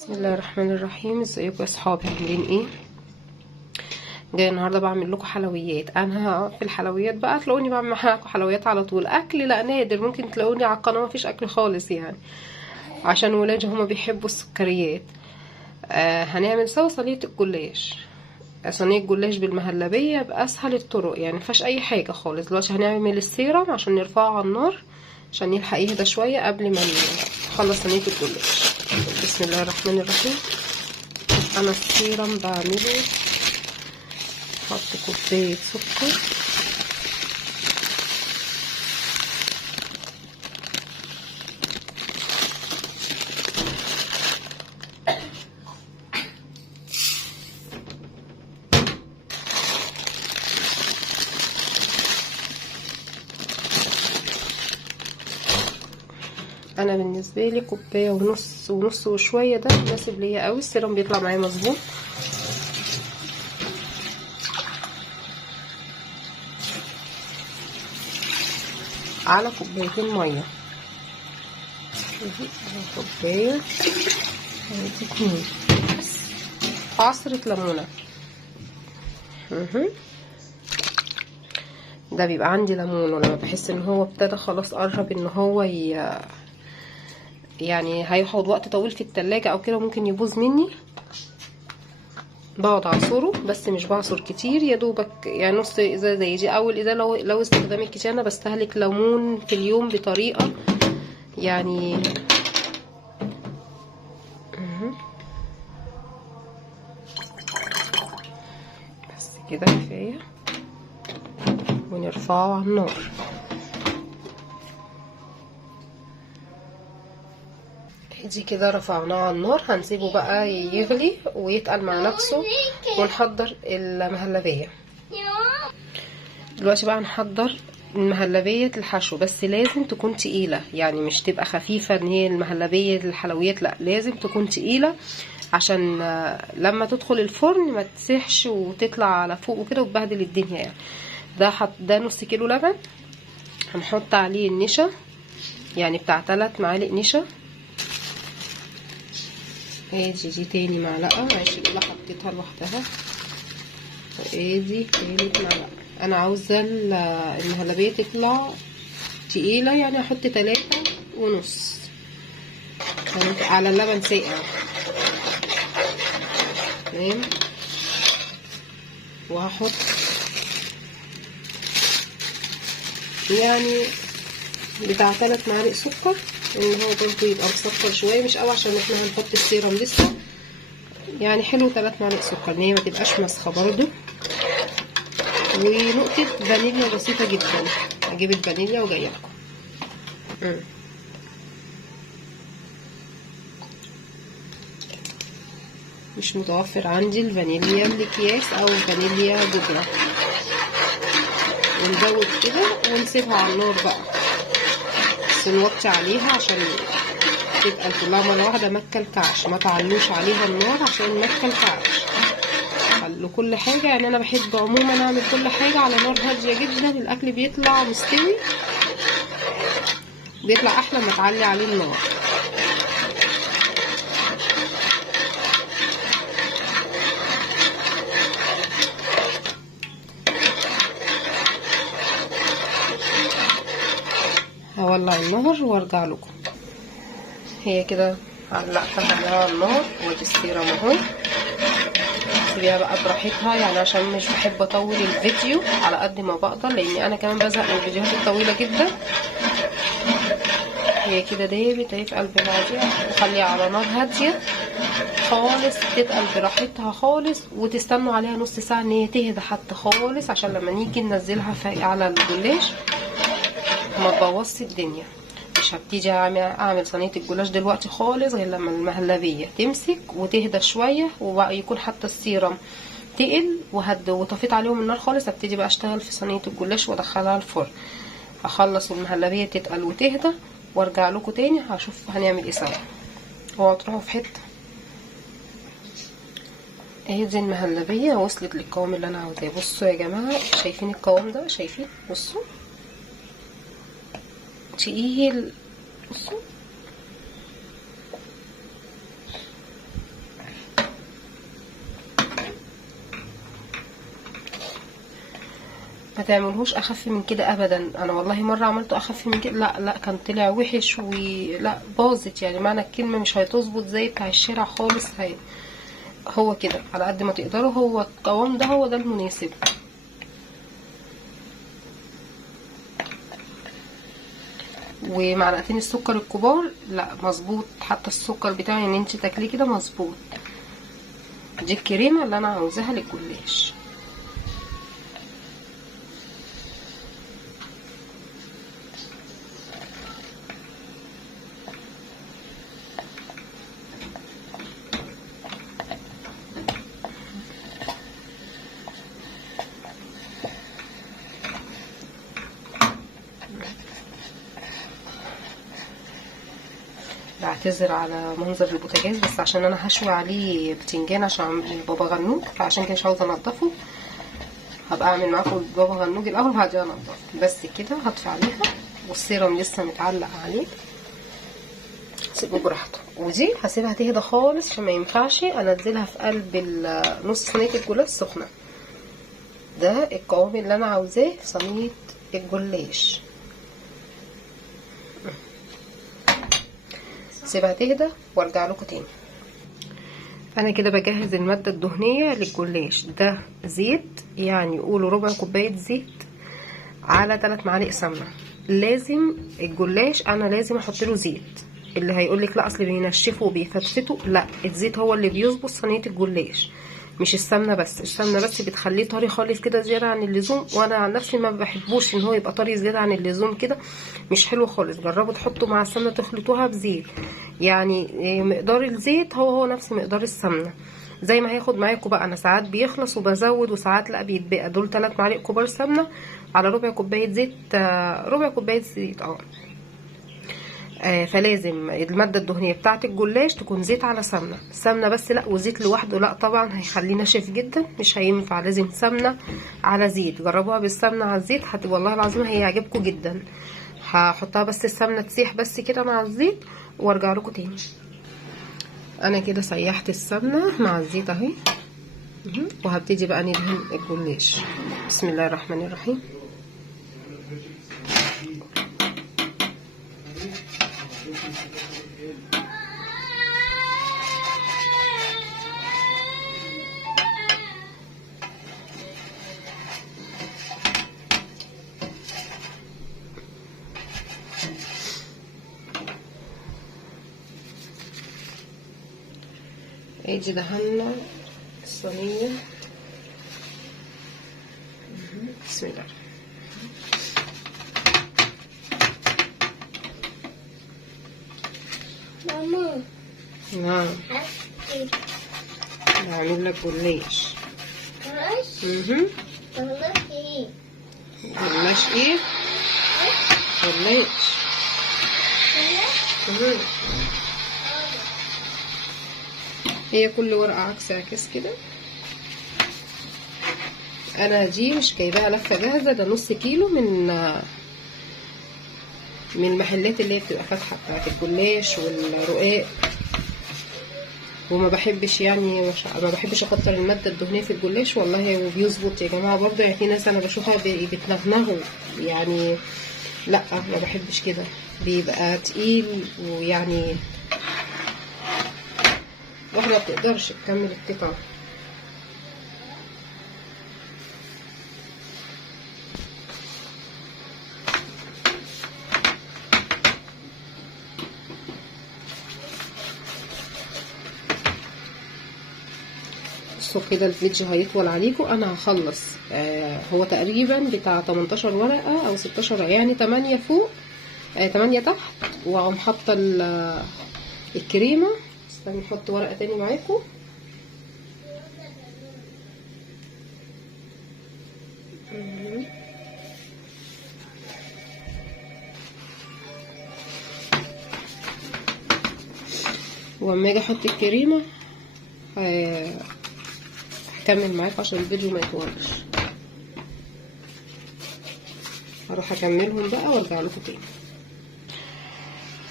بسم الله الرحمن الرحيم. ازيكم يا اصحابي؟ عاملين ايه؟ جاي النهارده بعمل لكم حلويات. انا في الحلويات بقى تلاقوني بعمل معاكم حلويات على طول. اكل لا، نادر ممكن تلاقوني على القناه مفيش اكل خالص يعني، عشان ولادي هما بيحبوا السكريات. هنعمل سوا صينيه الجلاش. صينيه جلاش بالمهلبيه باسهل الطرق، يعني مفيهاش اي حاجه خالص. دلوقتي هنعمل السيرم عشان نرفعه على النار عشان يلحق يهدى شويه قبل ما نخلص صينيه الجلاش. بسم الله الرحمن الرحيم. انا السيرم بعمله، احط كوبايه سكر، انا بالنسبه لي كوبايه ونص وشويه ده مناسب ليا قوي. السيرم بيطلع معايا مظبوط. على كوبايتين ميه، كوبايه اتنين، عصره ليمونه. ده بيبقى عندي ليمون، ولما بحس ان هو ابتدى خلاص قرب ان هو يعني هياخد وقت طويل في التلاجة او كده ممكن يبوظ مني، بقعد اعصره. بس مش بعصر كتير، يا دوبك يعني نص ازازه زي دي. اول ازازه لو استخدامي كتير. انا بستهلك ليمون في اليوم بطريقه يعني بس كده كفايه، ونرفعه على النار. دي كده رفعناه على النار، هنسيبه بقى يغلي ويتقل مع نفسه، ونحضر المهلبيه. دلوقتي بقى نحضر المهلبيه الحشو، بس لازم تكون تقيله، يعني مش تبقى خفيفه ان هي المهلبيه الحلويات، لا لازم تكون تقيله عشان لما تدخل الفرن ما تسيحش وتطلع على فوق وكده وتبهدل الدنيا يعني. ده نص كيلو لبن. هنحط عليه النشا، يعني بتاع 3 معالق نشا. دي تاني معلقه، معلش الاولى حطيتها لوحدها. تالت معلقه. انا عاوزه المهلبيه تطلع تقيله، يعني هحط 3.5 على اللبن ساقع. تمام. وهحط يعني بتاع 3 معالق سكر، ان هو برضه يبقى مسكر شويه، مش قوي عشان احنا هنحط السيرم لسه. يعني حلو 3 معالق سكر، ان هي ما تبقاش مسخه برضه. ونقطه فانيليا بسيطه جدا. اجيب الفانيليا وجايه لكم. مش متوفر عندي الفانيليا الاكياس او فانيليا بودرة. ونزود كده ونسيبها على النار بقى، بس نوطي عليها عشان تبقى كلها مره واحده، ما تكلكعش. ما تعلوش عليها النار عشان ما تكلكعش. خلوا كل حاجه، يعني انا بحب عموما اعمل كل حاجه على نار هاديه جدا. الاكل بيطلع مستوي، بيطلع احلى ما تعلي عليه النار. هولع النار وارجع لكم. هي كده علقتها على النار، ودي السيرم اهو. سيبيها بقى براحتها، يعني عشان مش بحب اطول الفيديو على قد ما بقدر، لاني انا كمان بزهق من الفيديوهات الطويله جدا. هي كده دابت اهي في قلب العجينه، وخليها على نار هاديه خالص، تتقل براحتها خالص. وتستنوا عليها نص ساعه ان هي تهدى حتى خالص، عشان لما نيجي ننزلها على الجلاش ما تبوظش الدنيا. مش هبتدي اعمل صينيه الجلاش دلوقتي خالص غير لما المهلبيه تمسك وتهدى شويه، وبقى يكون حتى السيرم تقل وطفيت عليهم النار خالص. ابتدي بقى اشتغل في صينيه الجلاش وادخلها الفرن. اخلص والمهلبيه تتقل وتهدى وارجع لكم تاني هشوف هنعمل ايه سوا. اوعوا تروحوا في حته. اهي دي المهلبيه وصلت للقوام اللي انا عاوزاه. بصوا يا جماعه، شايفين القوام ده؟ شايفين؟ بصوا تقيل. بصوا ما تعملهوش اخف من كده ابدا. انا والله مره عملته اخف من كده، لا لا كان طلع وحش ولا باظت، يعني معنى الكلمه مش هتظبط زي بتاع الشارع خالص. هو كده على قد ما تقدروا، هو القوام ده هو ده المناسب. ومعلقتين السكر الكبار لا مظبوط، حتى السكر بتاعي ان انت تاكليه كده مظبوط. دي الكريمه اللي انا عاوزاها للجلاش. بعتذر على منظر البوتاجاز، بس عشان انا هشوي عليه بتنجان عشان بابا غنوج، فعشان كده مش عاوزه انضفه. هبقى اعمل معاكم بابا غنوج الاول وبعدين انضفه. بس كده هطفي عليها، والسيرم لسه متعلق عليه، سيبه براحته. ودي هسيبها تهدى خالص عشان ما ينفعش انزلها في قلب نص صينيه الجلاش سخنه. ده القوام اللي انا عاوزاه في صينيه الجلاش. سيبها تهدى وارجع لكم تاني. انا كده بجهز الماده الدهنيه للجلاش. ده زيت، يعني قولوا ربع كوبايه زيت على 3 معالق سمنه. لازم الجلاش انا لازم احط له زيت. اللي هيقولك لا اصل بينشفه وبيفتفته، لا، الزيت هو اللي بيظبط صينيه الجلاش، مش السمنه بس. السمنه بس بتخليه طري خالص كده زياده عن اللزوم، وانا عن نفسي ما بحبوش ان هو يبقى طري زياده عن اللزوم كده، مش حلو خالص. جربوا تحطوا مع السمنه تخلطوها بزيت، يعني مقدار الزيت هو نفس مقدار السمنه. زي ما هياخد معاكم بقى. انا ساعات بيخلص وبزود، وساعات لا بيتبقى. دول 3 معالق كبار سمنه على ربع كوبايه زيت، ربع كوبايه زيت. فلازم المادة الدهنية بتاعت الجلاش تكون زيت على سمنة. سمنة بس لا، وزيت لوحده لا طبعا هيخليه ناشف جدا، مش هينفع. لازم سمنة على زيت. جربوها بالسمنة على الزيت، والله العظيم هيعجبكم جدا. هحطها بس السمنة تسيح بس كده مع الزيت وارجع لكم تاني. انا كده سيحت السمنة مع الزيت اهي، وهبتدي بقى ندهن الجلاش. بسم الله الرحمن الرحيم. ادي دهنا الصينية. بسم الله. ماما. نعم. بعمل لك جلاش. جلاش ايه؟ جلاش ايه؟ جلاش. هي كل ورقة عكس عكس كده. انا دي مش جايباها لفة جاهزة، ده نص كيلو من المحلات اللي هي بتبقى فاتحة بتاعت الجلاش والرقاق. وما بحبش يعني ما بحبش اكتر المادة الدهنية في الجلاش والله، وبيظبط يا جماعة برضه. يعني في ناس انا بشوفها بتنغنغوا، يعني لا ما بحبش كده، بيبقى تقيل ويعني واحدة بتقدرش تكمل القطعة. بصوا كده الفيديو هيطول عليكم. انا هخلص هو تقريبا بتاع 18 ورقة او 16 ورقة، يعني 8 فوق 8 تحت، واقوم حاطة الكريمة. استني نحط ورقة تاني معاكم. واما اجي احط الكريمة هكمل معاكم عشان الفيديو ما يطولش. هروح اكملهم بقى وارجع لكم تاني.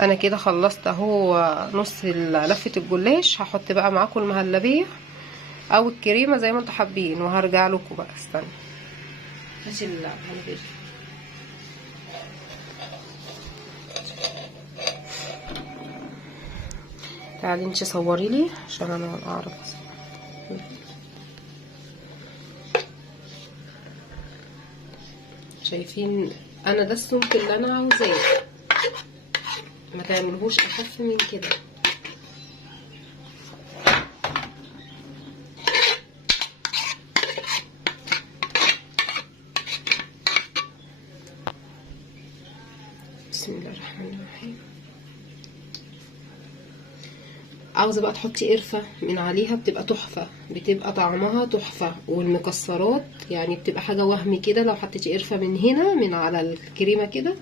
انا كده خلصت اهو نص لفة الجلاش. هحط بقى معاكم المهلبية او الكريمة زي ما انتوا حابين، وهرجع لكم بقى. استنى. هاتي الهلبية. تعالي انتي صوري لي عشان انا اعرف. شايفين انا ده السمك اللي انا عاوزاه، ما تعملهوش اخف من كده. بسم الله الرحمن الرحيم. عاوزه بقى تحطي قرفه من عليها بتبقى تحفه، بتبقى طعمها تحفه. والمكسرات يعني بتبقى حاجه وهمي كده لو حطيتي قرفه من هنا من على الكريمه كده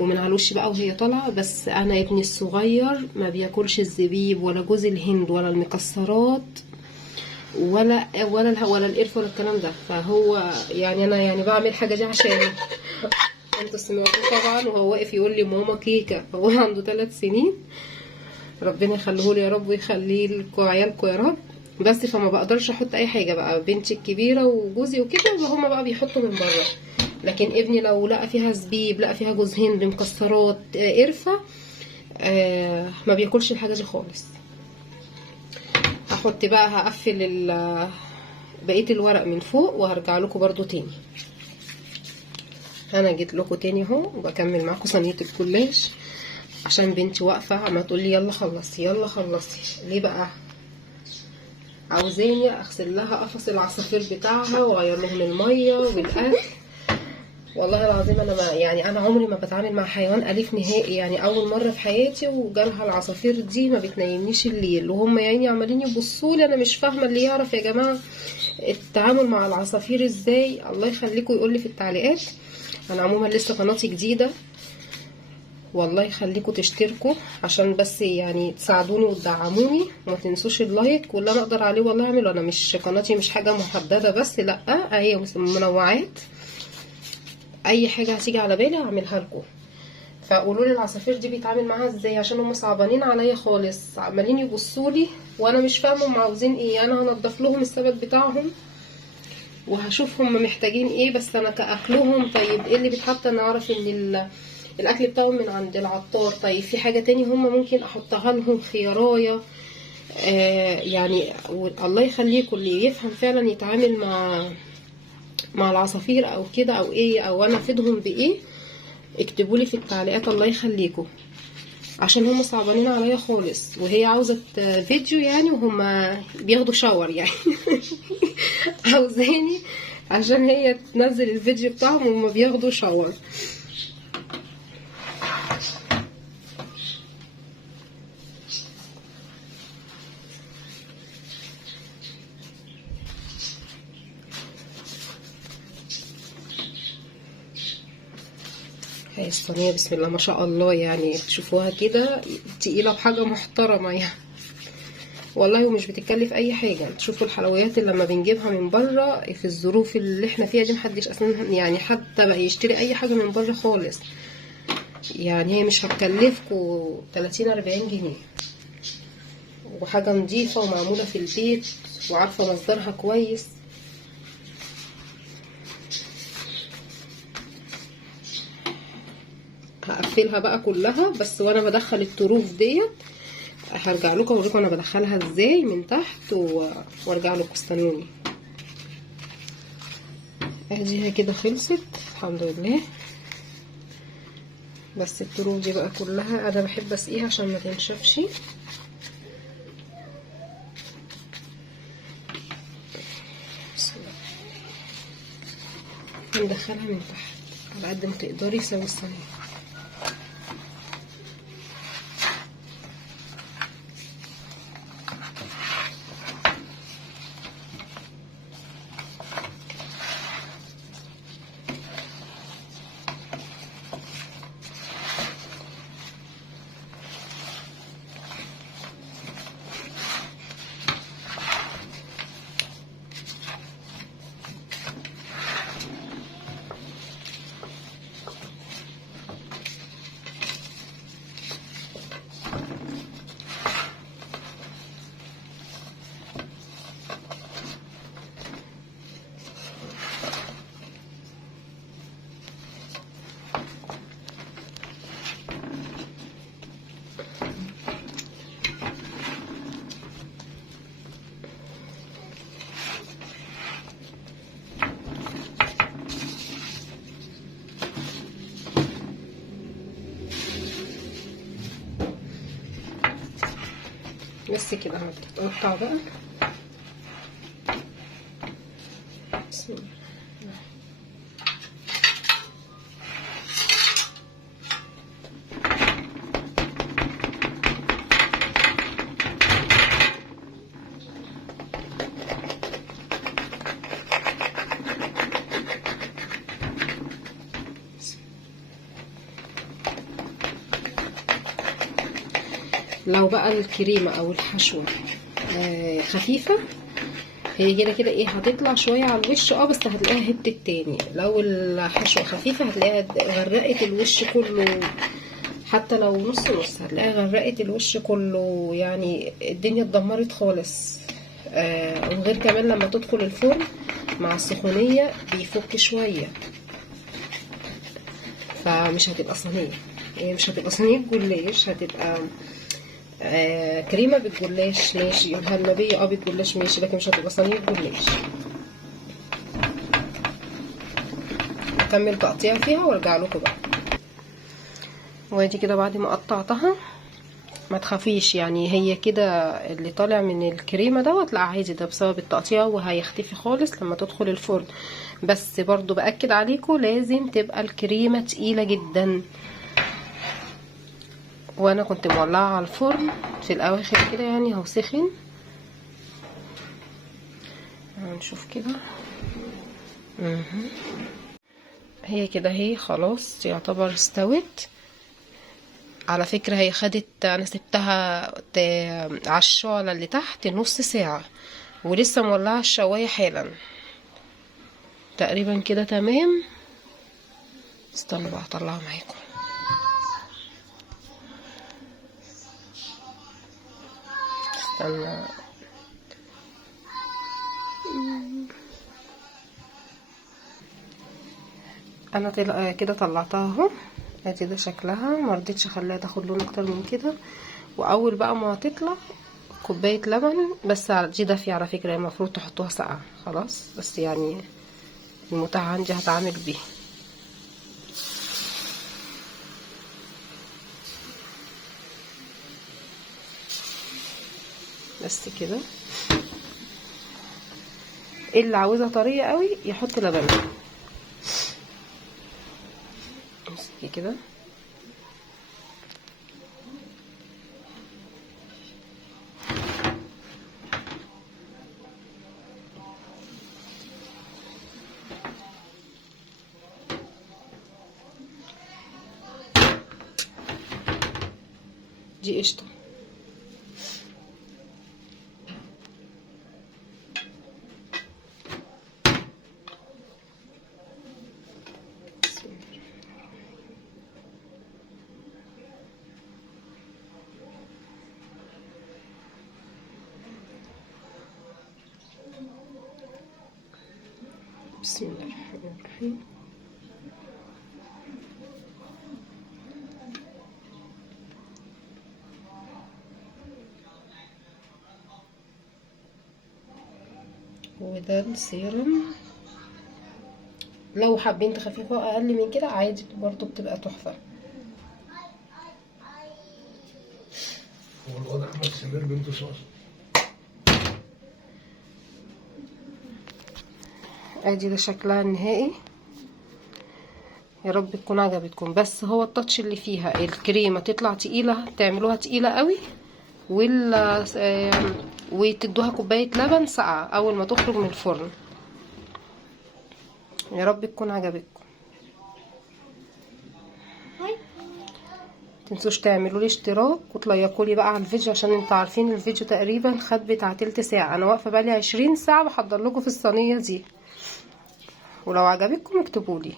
ومن على الوش بقى وهي طالعه. بس انا ابني الصغير ما بياكلش الزبيب ولا جوز الهند ولا المكسرات ولا القرفه ولا الكلام ده. فهو يعني انا يعني بعمل حاجه دي عشان انتوا سمعتوه طبعا. وهو واقف يقول لي ماما كيكه، هو عنده 3 سنين، ربنا يخليه لي يا رب ويخليه لكم عيالكم يا رب. بس فما بقدرش احط اي حاجه بقى، بنتي الكبيره وجوزي وكده هما بقى بيحطوا من بره. لكن ابني لو لقى فيها زبيب، لقى فيها جوز هند، مكسرات، قرفه، ما بياكلش الحاجه دي خالص. هحط بقى، هقفل بقيه الورق من فوق وهرجع لكم برضو تاني. انا جيت لكم تاني اهو وبكمل معاكم صينيه الجلاش عشان بنتي واقفه عماله تقول لي يلا خلصي يلا خلصي. ليه بقى؟ عاوزاني اغسل لها قفص العصافير بتاعها واغير لهم الميه والاكل. والله العظيم انا ما يعني انا عمري ما بتعامل مع حيوان اليف نهائي، يعني اول مره في حياتي وجالها العصافير دي ما بتنيمنيش الليل وهم يعني عمالين يبصوا لي. انا مش فاهمه، اللي يعرف يا جماعه التعامل مع العصافير ازاي الله يخليكم يقول لي في التعليقات. انا عموما لسه قناتي جديده، والله يخليكم تشتركوا عشان بس يعني تساعدوني وتدعموني وما تنسوش اللايك. واللي انا اقدر عليه والله اعمله. انا مش قناتي مش حاجه محدده بس، لا هي منوعات، اي حاجه هتيجي على بالي هعملها لكم. فقولوا لي العصافير دي بيتعامل معاها ازاي عشان هم صعبانين عليا خالص، عمالين يبصوا لي وانا مش فاهمه هم عاوزين ايه. انا هنضف لهم السبت بتاعهم وهشوف هم محتاجين ايه. بس انا كاكلهم طيب ايه اللي بيتحط؟ انا اعرف ان الاكل بتاعهم من عند العطار. طيب في حاجه تاني هم ممكن احطها لهم؟ خيرايه يعني. الله يخليكم اللي يفهم فعلا يتعامل مع العصافير او كده او ايه، او انا افيدهم بايه، اكتبوا لي في التعليقات الله يخليكم. عشان هم صعبانين عليا خالص وهي عاوزه فيديو يعني وهم بياخدوا شاور يعني عاوزاني عشان هي تنزل الفيديو بتاعهم وهم بياخدوا شاور. هي الصينيه بسم الله ما شاء الله يعني تشوفوها كده تقيله بحاجه محترمه يعني والله. ومش بتتكلف اي حاجه. تشوفوا الحلويات اللي لما بنجيبها من بره في الظروف اللي احنا فيها دي محدش اصلا يعني حتى بقى يشتري اي حاجه من بره خالص. يعني هي مش هتكلفكوا 30-40 جنيه وحاجه نظيفه ومعموله في البيت وعارفه مصدرها كويس. هقفلها بقى كلها بس وانا بدخل الطروف ديت هرجع لكم اوريكم انا بدخلها ازاي من تحت وارجع لكم. استنوني. اديها كده خلصت الحمد لله. بس الطروف دي بقى كلها انا بحب اسقيها عشان ما تنشفش. هندخلها من تحت على قد ما تقدري سوي الصينيه. بس كده هنقطع بقى. بسم الله. لو بقى الكريمة او الحشوة خفيفة، هي كده كده ايه هتطلع شوية على الوش بس هتلاقيها هبت تاني. لو الحشوة خفيفة هتلاقيها غرقت الوش كله، حتى لو نص نص هتلاقيها غرقت الوش كله، يعني الدنيا اتدمرت خالص. وغير كمان لما تدخل الفرن مع السخونية بيفك شوية، فمش هتبقى صينية، هي مش هتبقى صينية جلاش، هتبقى كريمة بالجلاش ماشي، مهلبية بالجلاش ماشي، لكن مش هتبقى صينية جلاش. اكمل تقطيع فيها وارجع لكم بقى. وادي كده بعد ما قطعتها، ما تخافيش يعني هي كده اللي طالع من الكريمة دوت لا عادي، ده بسبب التقطيع وهيختفي خالص لما تدخل الفرن. بس برضو باكد عليكم لازم تبقى الكريمة تقيلة جدا. وانا كنت مولعه على الفرن في الاواخر كده يعني هو سخن. هنشوف كده. هي كده هي خلاص يعتبر استوت. على فكرة هي خدت، انا سبتها على الشعلة اللي تحت نص ساعة ولسه مولعه الشواية حالا. تقريبا كده تمام. استنوا بقى اطلعها معاكم. استنى. انا كده طلعتها اهو. ادي ده شكلها، ما رضيتش اخليها تاخد لون اكتر من كده. واول بقى ما تطلع كوبايه لبن بس، دي دافيه على فكره، المفروض تحطوها ساقعه خلاص، بس يعني المتاح عندي هتعامل بيه. بس كده. اللي عاوزها طريه قوي يحط لبن. امسكي كده. دي قشطه. بسم الله الرحمن الرحيم. وده السيرم، لو حابين تخففوا اقل من كده عادي برضو بتبقى تحفه. هو الواد احمد سمير بنت صوص. ادي ده شكلها النهائي. يا رب تكون عجبتكم. بس هو التاتش اللي فيها الكريمه تطلع تقيله، تعملوها تقيله قوي، وتدوها كوبايه لبن ساقعه اول ما تخرج من الفرن. يا رب تكون عجبتكم. متنسوش تعملوا لي اشتراك وتلايكوا لي بقى على الفيديو، عشان انتوا عارفين الفيديو تقريبا خد بتاع تلت ساعه. انا واقفه بقالي 20 ساعه بحضر لكم في الصينيه دي. ولو عجبتكم اكتبوا لي.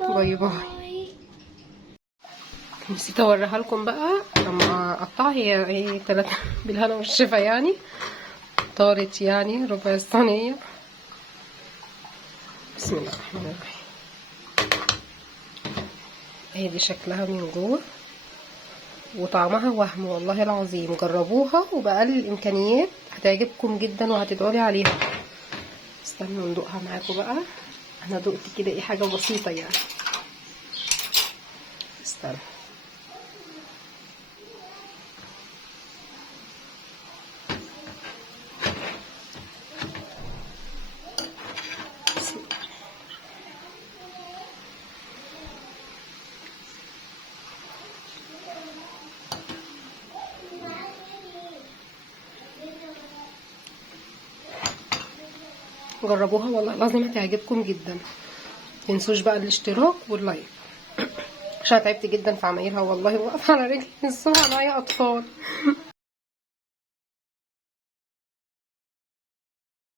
باي باي. نسيت اوريها لكم بقى لما اقطعها. هي 3 بالهنا والشفا يعني. طارت يعني ربع الصينيه. بسم الله الرحمن الرحيم. اهي دي شكلها من جوه وطعمها وهم والله العظيم. جربوها وبأقل الامكانيات هتعجبكم جدا وهتدعولي عليها. استنوا ندوقها معاكم بقى. انا دقت كده ايه حاجه بسيطه يعني. استنى. جربوها والله العظيم هتعجبكم جدا. متنسوش بقى الاشتراك واللايك عشان تعبت جدا في عمايلها والله، واقفه على رجلي من الصبح معايا اطفال.